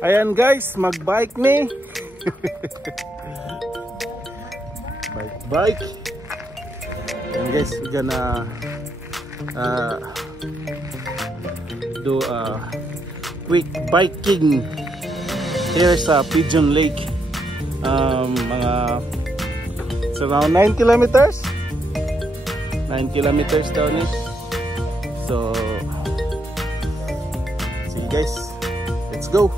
Ayan guys, mag-bike me. Bike. And guys, we're gonna do a quick biking here sa Pigeon Lake. It's around 9 kilometers. 9 kilometers down it. So see you guys. Let's go.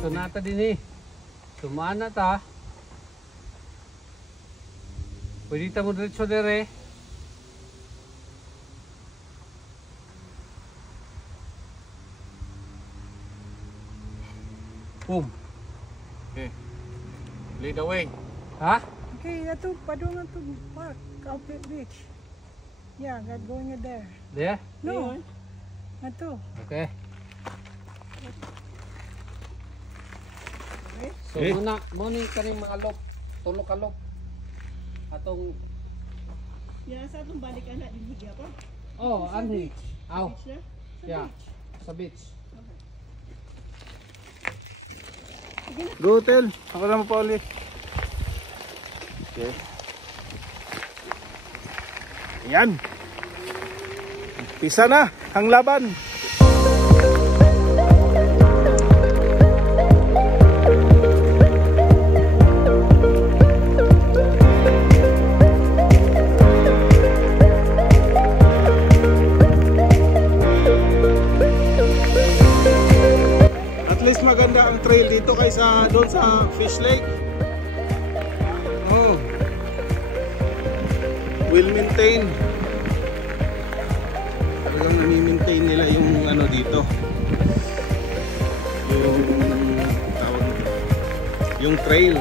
So nata din eh. Tumana ta. Pwede ta mo diretso dire. Boom. Okay. Lead the way. Ha? Okay, ito, padung ito, park, Outlet Beach. Yeah, got going there. There? No, ito. Okay. So Eh? muna kaning mga lop, tulo ka lop. Atong Yan sa atong balik anak din higya pa. oh, anhi. Aw. Beach na? Sa Yeah. beach. Sa beach. Go Tel. Ako na mo pa ulit. Okay. Ayan. Pisa na ang laban. At least maganda ang trail dito kaysa doon sa Fish Lake. Oh. Will maintain. Talagang nami-maintain nila yung ano dito. Yung tawag nito. Yung trail.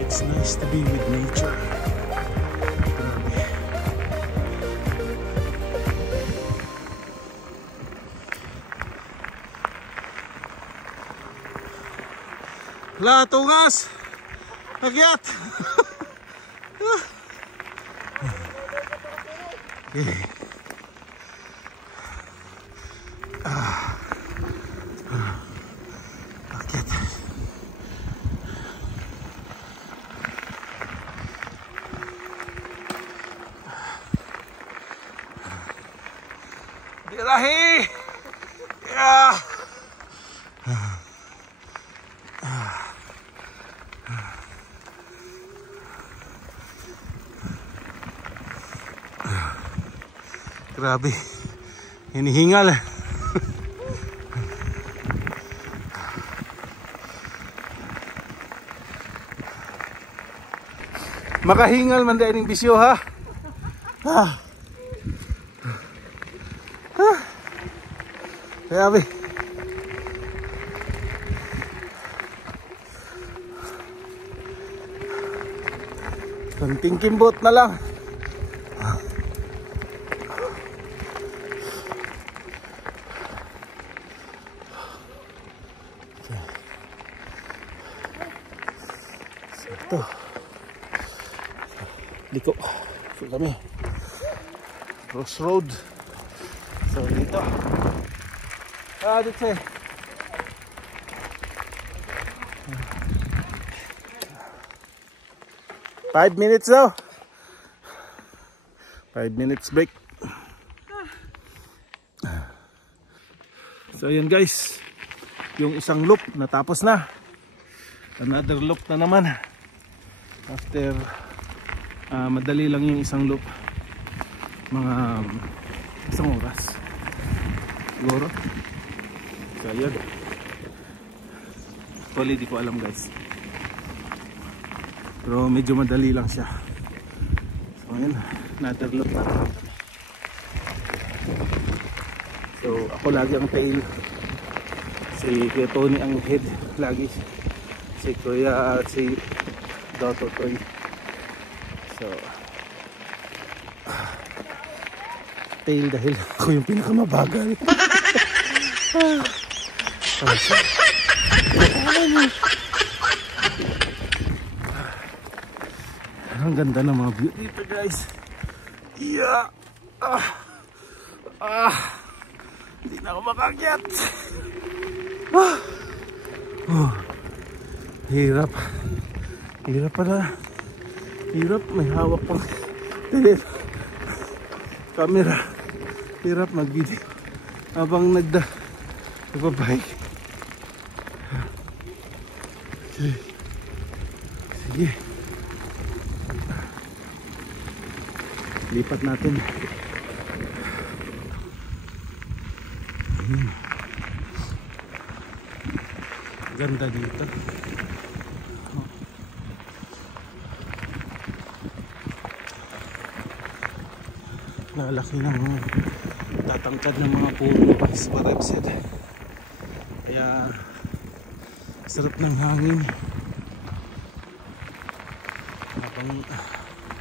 It's nice to be with nature. La tungas. Akyat. Okay. Akyat. Birahi. Yeah. Grabe. Hinihingal. Makahingal man dahil ng bisyo ha. Grabe. Konting kimbot na lang. Liko. So kami. Crossroad. So dito. Dito eh. 5 minutes daw. 5 minutes break. So yun guys, yung isang loop natapos na. Another loop na naman. After madali lang yung isang loop, mga isang oras siguro. So yun, actually di ko alam guys, pero medyo madali lang siya. So yun, another loop na naman. So ako lagi ang tail, si Kuya Tony ang head lagi, si Kuya si Dotto Toy. So tail dahil ako yung pinakamabagal. Ang ganda ng mga view dito guys. Yeah. Hindi na ako makakyat. Hirap. Hirap pala. Hirap, may hawak pang camera. Hirap mag-video habang nagbabike. Sige. Lipat natin. Ayun. Ganda dito. Lalaki ng mga tatangkad ng mga puno pa sa Marepset. Kaya sarap ng hangin habang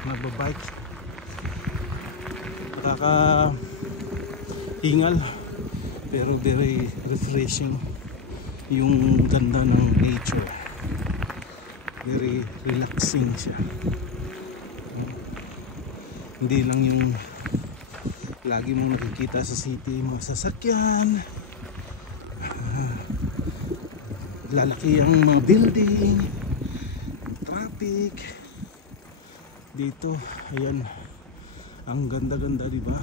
nagbabike. Nakakahingal pero very refreshing yung ganda ng nature. Very relaxing siya. Hindi lang yung lagi mong nakikita sa city, mga sasakyan, lalaki ang mga building, traffic. Dito, ayan, ang ganda-ganda, di ba?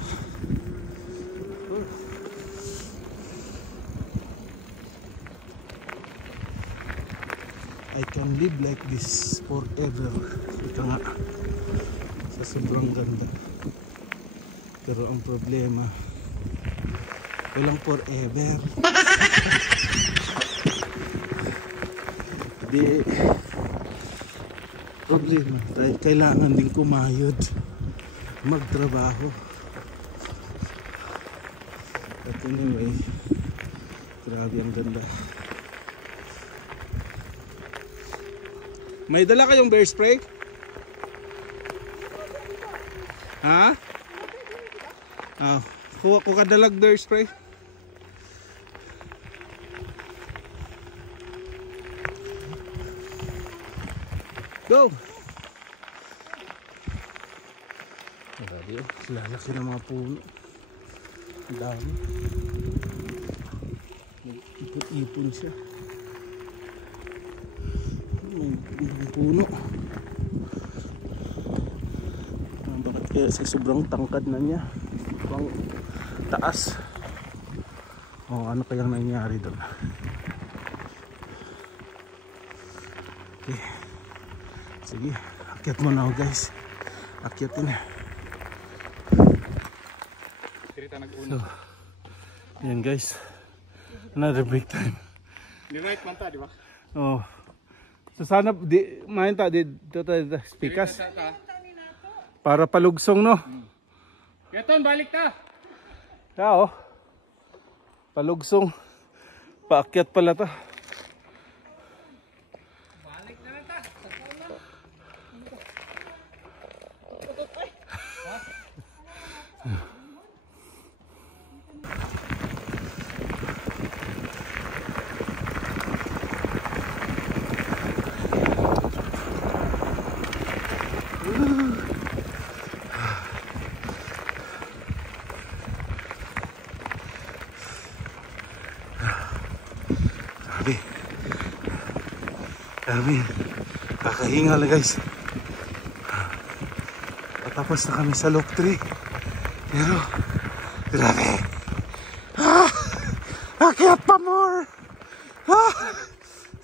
I can live like this forever. Ito nga, sa sobrang ganda. Pero ang problema, walang forever. Di problema dahil kailangan din kumayod, magtrabaho. At anyway, grabe ang ganda. May dala kayong bear spray? Ha? Kuha ko kadalag bear spray. Go! Grabe yun, lalaki ng mga puno. Ang dami. Ipon-ipon siya. May puno. Bakit kaya sa sobrang tangkad na niya? Sobrang taas. Ano kayang nangyari doon? Okay. Sige, akyat mo na ako guys. Akyatin. So, yan guys. Another break time. Di right man ta, di ba? Oh. So sana di main ta di speakers para palugsong no. Yaton balik ta. Tao. Palugsong. Paakyat pala ta. Balik na ta. Grabe. Kakahinga na guys. Patapos na kami sa Loop 3. Pero, grabe. Akyat pa more.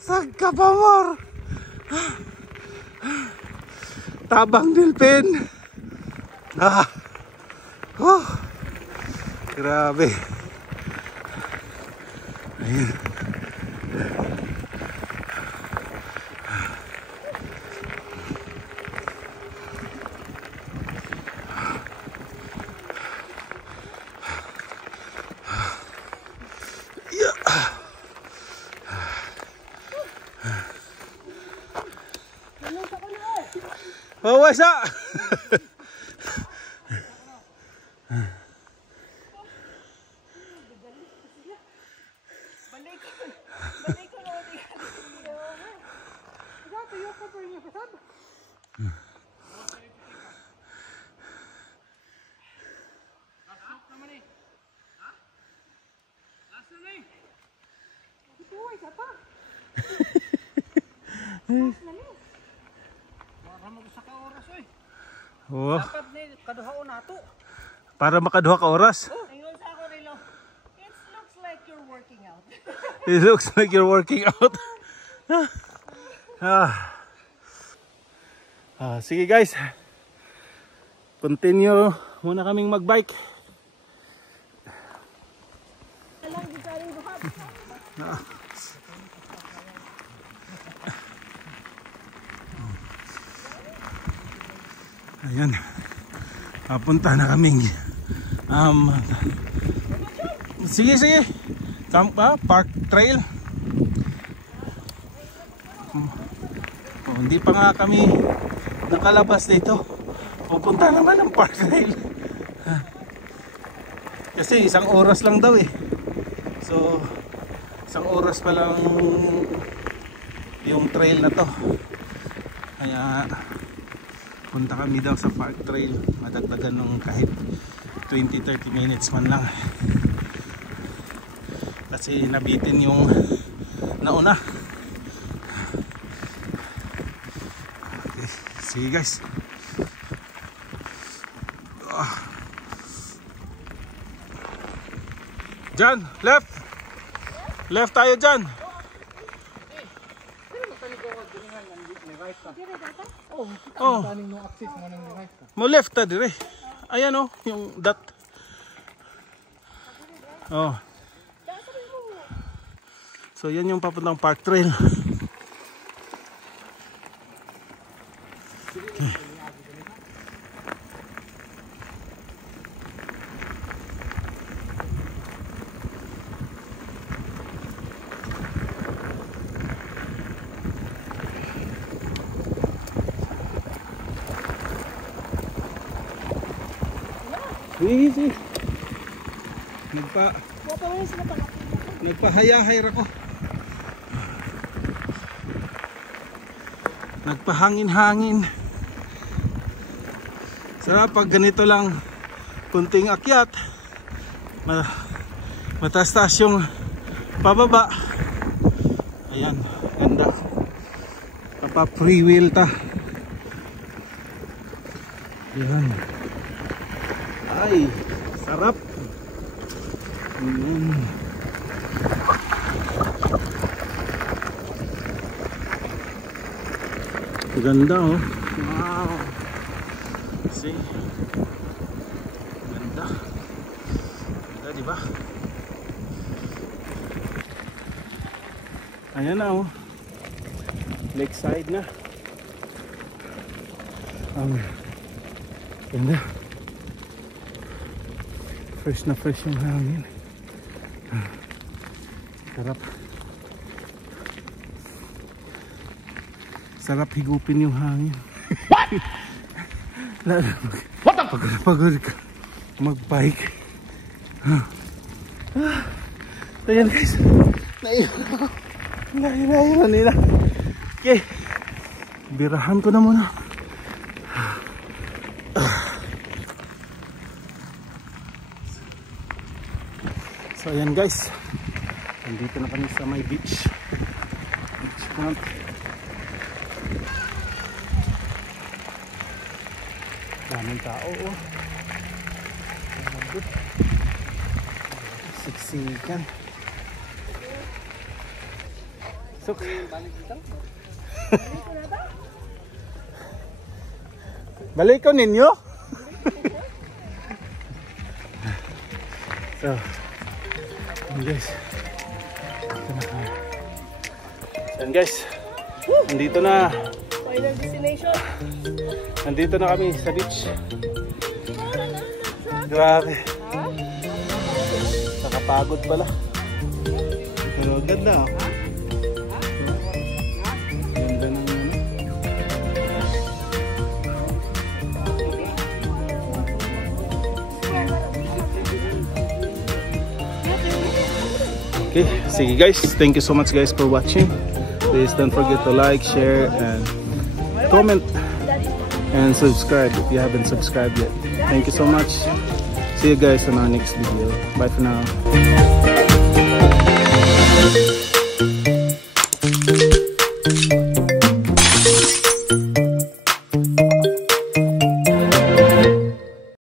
Sagka pa more. Tabang Dilpin. Grabe. Ayan. Oh, what's up? Oh. Dapat ni kaduhaon nato. Para makaduha ka oras. Ayun sa ako relo. It looks like you're working out. It looks like you're working out. Sige guys. Continue muna kaming magbike. Ayan. Papunta na kaming sige. Park trail. Hindi pa nga kami nakalabas dito. Pupunta naman ng park trail. Kasi 1 oras lang daw eh. So 1 oras pa lang yung trail na to. Kaya punta kami daw sa park trail. Madagdagan ng kahit 20-30 minutes man lang. Kasi nabitin yung nauna. Okay. Sige guys. Jan, left. Left tayo dyan. Oh. Mo left ta dire. Ayan oh, yung dot. Oh. So yan yung papuntang park trail. Okay. Easy. Nagpahaya-hayra ko. Nagpahangin-hangin. Sarap pag ganito lang kunting akyat. Mataas-taas yung pababa. Ayan, ganda. Papa free wheel ta. Ayan. Ay, sarap. Ganda oh. Wow. See? Ganda. Ganda, di ba? Ayan na oh. Lakeside na. Ganda. Fresh na fresh yung hangin. Sarap. Sarap higupin yung hangin. What? Pagod ka mag-bike. Ayan guys. Naiwan nila. Okay. Birahan ko na muna. So ayan guys. Nandito na kami sa may beach. Beach camp. Daming tao oh. Siksikan. So, balik ko ninyo? So, guys. Yan guys. Nandito na. Final destination. Nandito na kami sa beach. Grabe. Nakapagod pala. Pero ganda oh. Ganda ng ano. Okay, sige guys. Thank you so much guys for watching. Please don't forget to like, share, and comment. And subscribe if you haven't subscribed yet. Thank you so much. See you guys on our next video. Bye for now.